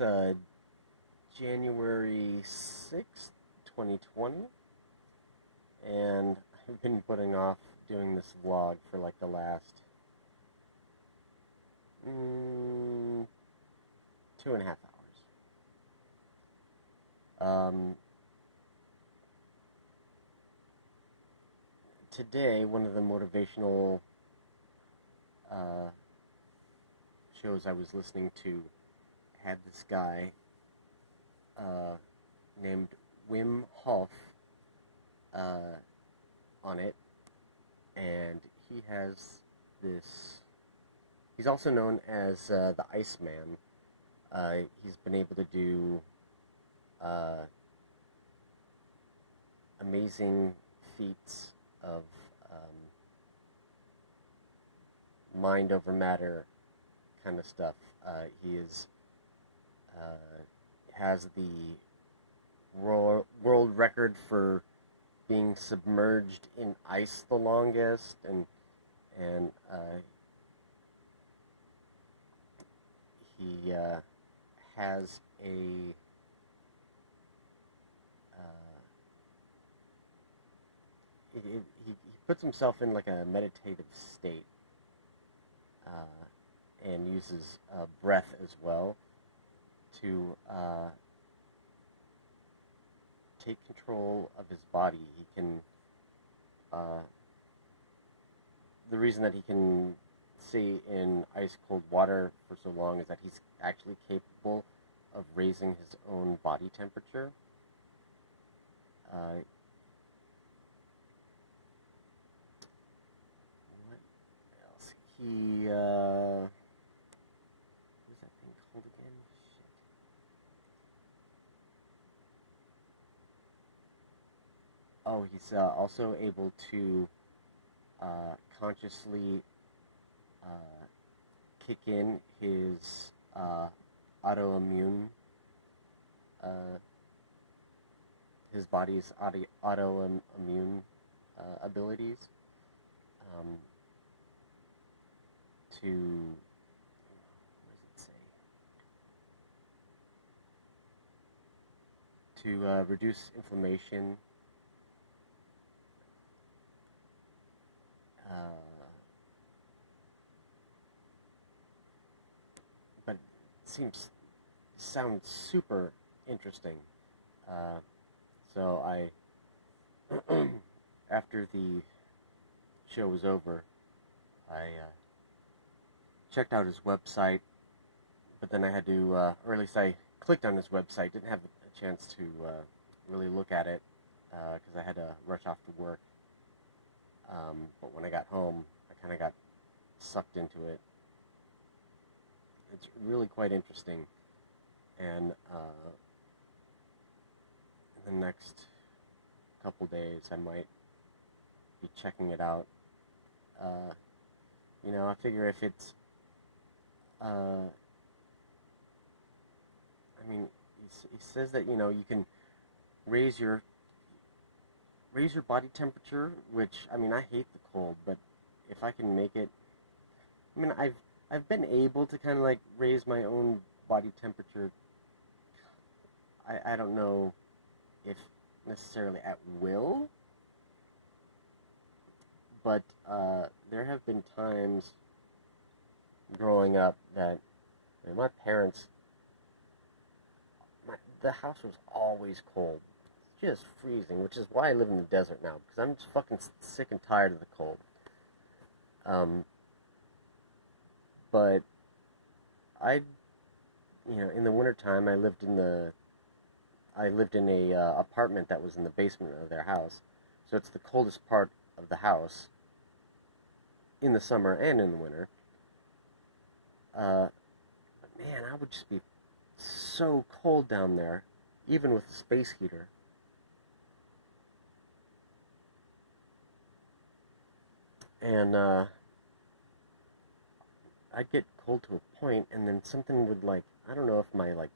It's January 6th, 2020, and I've been putting off doing this vlog for like the last 2.5 hours. Today, one of the motivational shows I was listening to had this guy named Win Hof on it, and he has this. He's also known as the Iceman. He's been able to do amazing feats of mind over matter kind of stuff. He has the world record for being submerged in ice the longest, and he has he puts himself in like a meditative state, and uses breath as well to take control of his body. He can, the reason that he can stay in ice-cold water for so long is that he's actually capable of raising his own body temperature. What else? He, what is that thing called again? Shit. Oh, he's also able to consciously kick in his autoimmune, his body's autoimmune abilities, to, what does it say? To reduce inflammation, but it sounds super interesting. So I, after the show was over, I checked out his website, but then I had to, or at least I clicked on his website, didn't have a chance to really look at it, because I had to rush off to work. But when I got home, I kind of got sucked into it. It's really quite interesting, and in the next couple days I might be checking it out. I figure if it's, I mean, he says that, you can raise your body temperature, which, I mean, I hate the cold, but if I can make it, I mean, I've been able to kind of like raise my own body temperature. I don't know if necessarily at will, but there have been times growing up that, I mean, my parents, the house was always cold, just freezing, which is why I live in the desert now, because I'm just fucking sick and tired of the cold. But in the wintertime, I lived in a apartment that was in the basement of their house, so it's the coldest part of the house in the summer and in the winter. But man, I would just be so cold down there, even with a space heater. And I'd get cold to a point, and then something would, like, I don't know if my, like,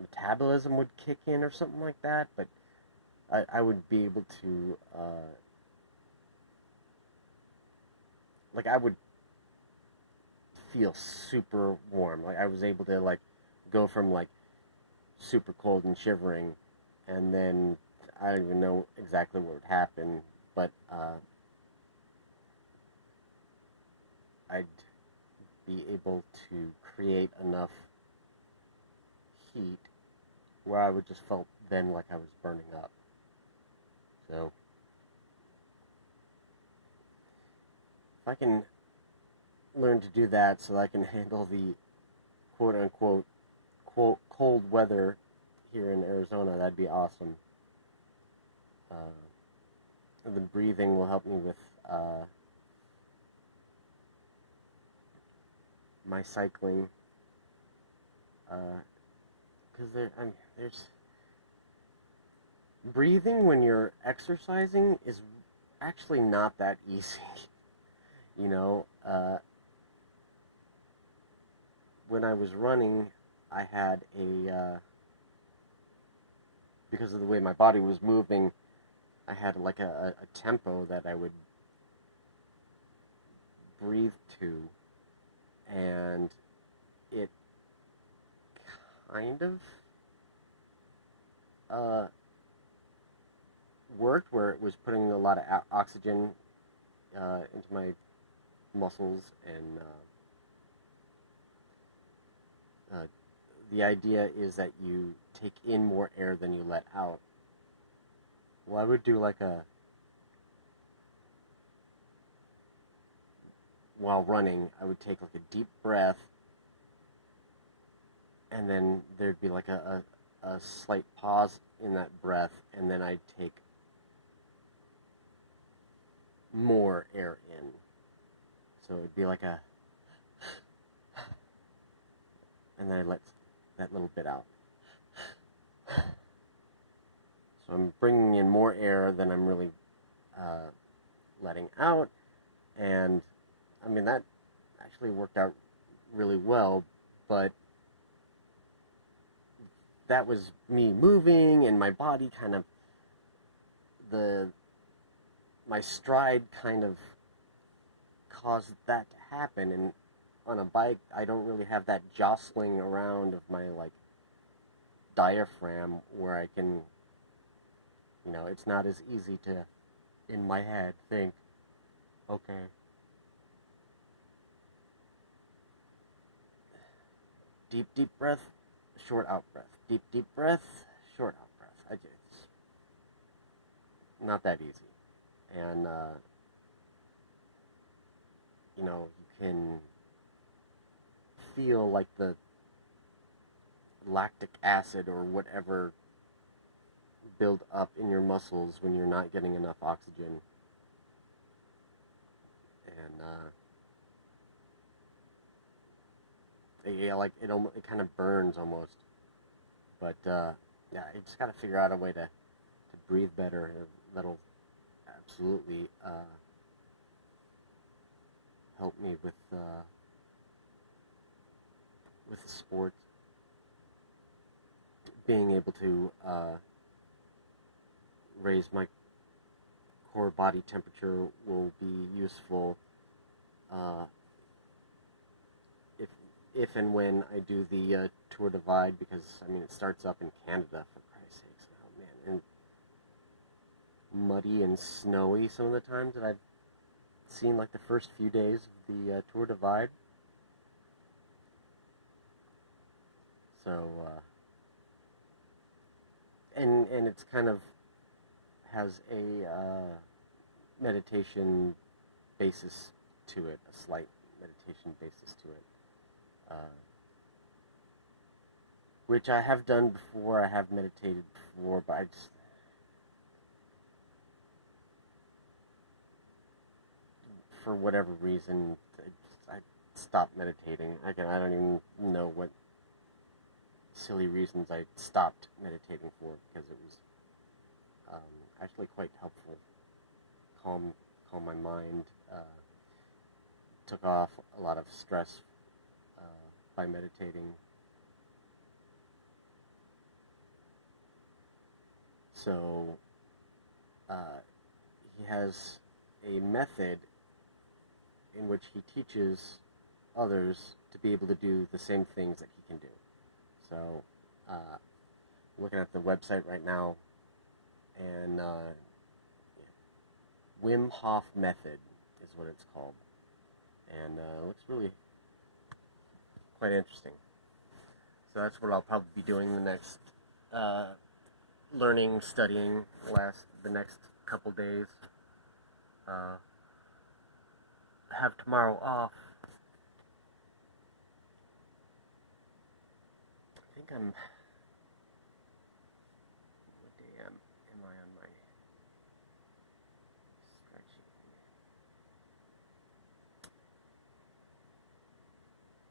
metabolism would kick in or something like that, but I would be able to, like, I would feel super warm. Like I was able to like go from like super cold and shivering, and then I don't even know exactly what would happen, but I'd be able to create enough heat where I would just felt then like I was burning up. So if I can learn to do that so I can handle the quote unquote cold weather here in Arizona, that'd be awesome. The breathing will help me with my cycling, because there's breathing when you're exercising is actually not that easy. You know, when I was running, I had because of the way my body was moving, I had like a tempo that I would breathe to, and it kind of worked where it was putting a lot of oxygen into my muscles, and the idea is that you take in more air than you let out. Well, I would do like while running, I would take like a deep breath, and then there'd be like a slight pause in that breath, and then I'd take more air in. So it'd be like and then I let that little bit out. So I'm bringing in more air than I'm really letting out, and I mean that actually worked out really well, but that was me moving, and my body kind of, my stride kind of caused that to happen, and on a bike, I don't really have that jostling around of my, like, diaphragm where I can, you know, it's not as easy to, in my head, think, okay, deep, deep breath, short out breath, deep, deep breath, short out breath. It's not that easy. And, you know, you can feel like the lactic acid or whatever build up in your muscles when you're not getting enough oxygen. And yeah, like it kind of burns almost. But yeah, you just got to figure out a way to breathe better. That'll absolutely help me with sports. Being able to raise my core body temperature will be useful if and when I do the Tour Divide, because I mean it starts up in Canada, for Christ's sakes. Oh man, and muddy and snowy some of the times that I've seen, like the first few days of the Tour Divide. So and it's kind of has a meditation basis to it, a slight meditation basis to it, which I have done before. I have meditated before, but I just, for whatever reason, I stopped meditating. I don't even know what silly reasons I stopped meditating for, because it was actually quite helpful. Calm my mind. Took off a lot of stress by meditating. So he has a method in which he teaches others to be able to do the same things that he can do. So, looking at the website right now, and Win Hof Method is what it's called, and it looks really quite interesting. So that's what I'll probably be doing the next learning, studying the next couple days. Have tomorrow off. I think I'm. What day am I on my stretching?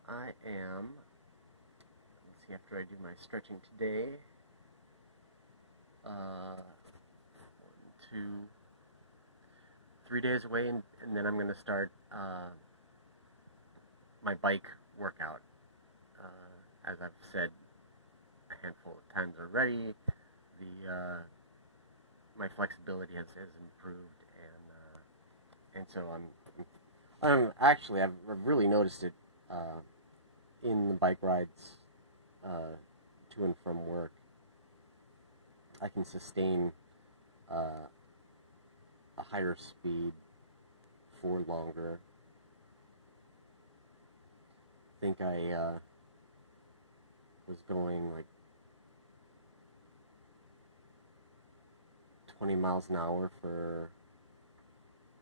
I am. Let's see. After I do my stretching today, 1, 2, 3 days away, and then I'm going to start my bike workout. As I've said a handful of times already, my flexibility has improved, and so I've really noticed it in the bike rides to and from work. I can sustain a higher speed for longer. I think I was going like 20 miles an hour for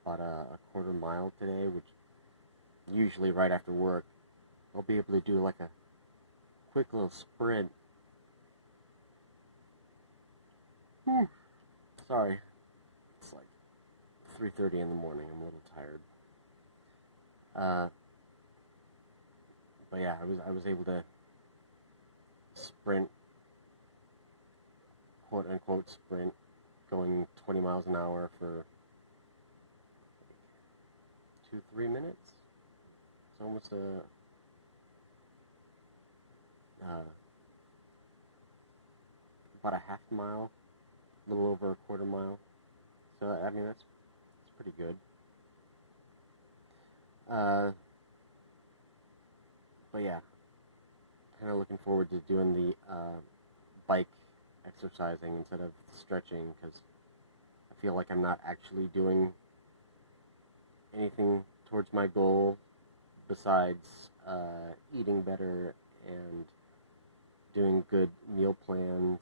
about a quarter mile today, which usually right after work I'll be able to do like a quick little sprint. Sorry, it's like 3:30 in the morning. I'm a little tired. But yeah, I was able to sprint, quote unquote sprint, going 20 miles an hour for 2-3 minutes. It's almost about a half mile, a little over a quarter mile. So I mean that's pretty good. But yeah, kind of looking forward to doing the bike exercising instead of stretching, because I feel like I'm not actually doing anything towards my goal besides eating better and doing good meal plans.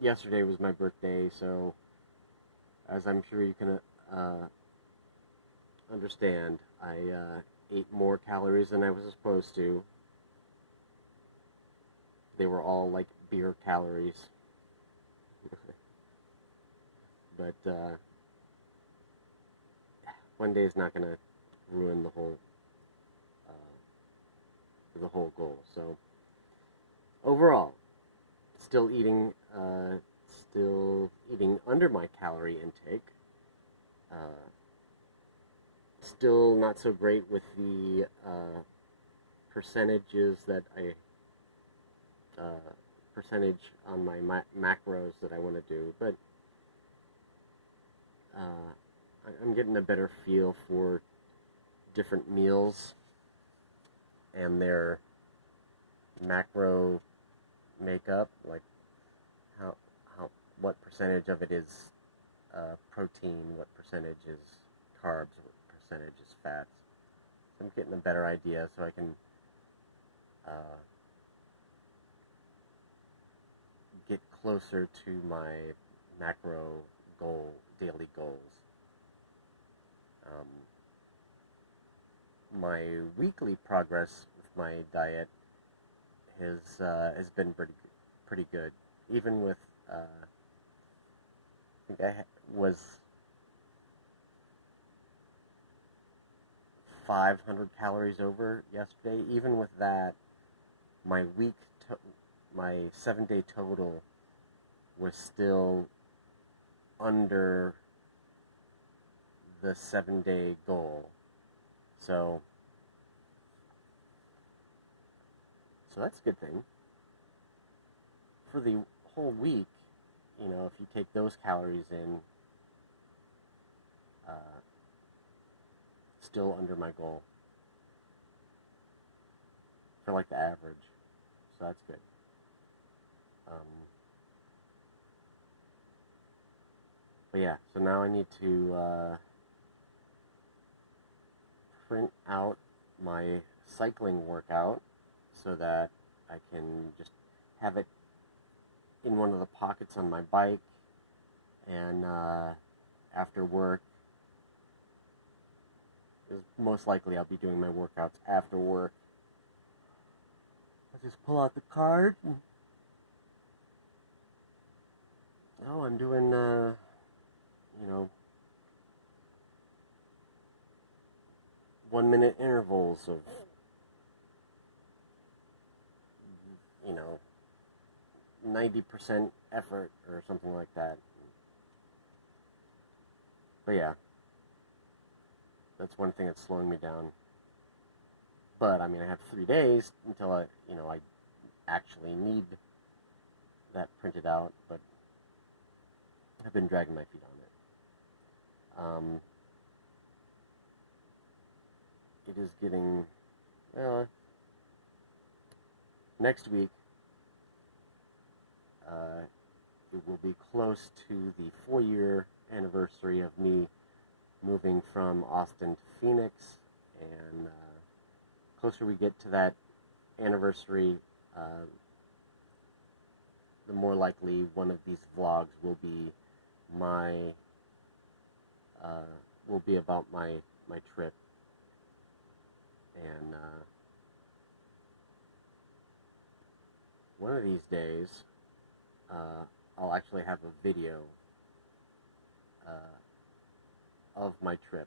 Yesterday was my birthday, so as I'm sure you can understand, I ate more calories than I was supposed to. They were all like beer calories. But one day is not going to ruin the whole goal. So overall, still eating under my calorie intake. Still not so great with the percentages that percentage on my macros that I want to do, but I'm getting a better feel for different meals and their macro makeup, like what percentage of it is protein, what percentage is carbs, what percentage is fats. So I'm getting a better idea, so I can get closer to my macro daily goals. My weekly progress with my diet has been pretty good, even with I think I was 500 calories over yesterday. Even with that, my 7-day total was still under the 7-day goal. So that's a good thing. For the whole week, if you take those calories in, still under my goal for like the average, so that's good. But yeah, so now I need to print out my cycling workout so that I can just have it in one of the pockets on my bike, and after work, most likely I'll be doing my workouts after work. I'll just pull out the card. Oh, I'm doing, 1-minute intervals of, 90% effort or something like that. But yeah, that's one thing that's slowing me down. But I mean, I have 3 days until I actually need that printed out. But I've been dragging my feet on it. It is getting, next week, it will be close to the 4-year anniversary of me moving from Austin to Phoenix, and closer we get to that anniversary, the more likely one of these vlogs will be about my trip. And one of these days, I'll actually have a video of my trip.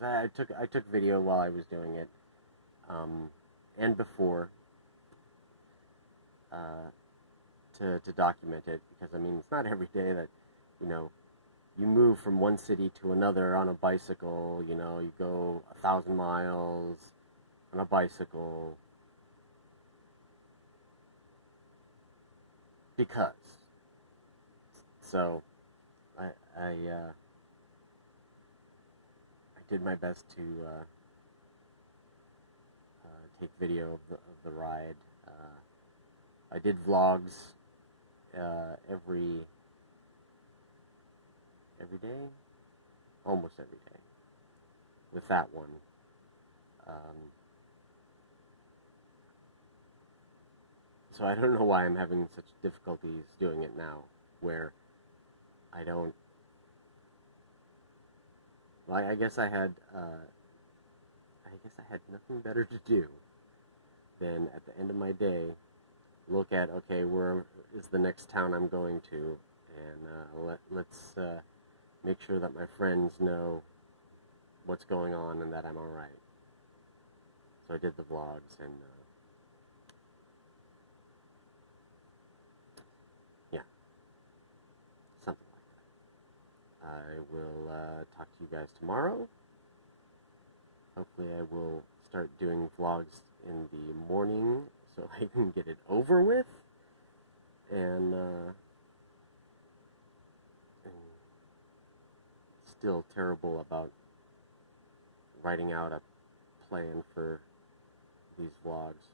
I took video while I was doing it, and before, to document it, because I mean, it's not every day that you move from one city to another on a bicycle. You go 1,000 miles on a bicycle, because. So I did my best to take video of the ride. I did vlogs every day, almost every day, with that one. So I don't know why I'm having such difficulties doing it now, where I don't. Well, I guess I had nothing better to do than at the end of my day look at, okay, where is the next town I'm going to, and let's make sure that my friends know what's going on and that I'm all right. So I did the vlogs, and yeah, something like that. I will talk to you guys tomorrow. Hopefully I will start doing vlogs in the morning so I can get it over with, and still terrible about writing out a plan for these vlogs.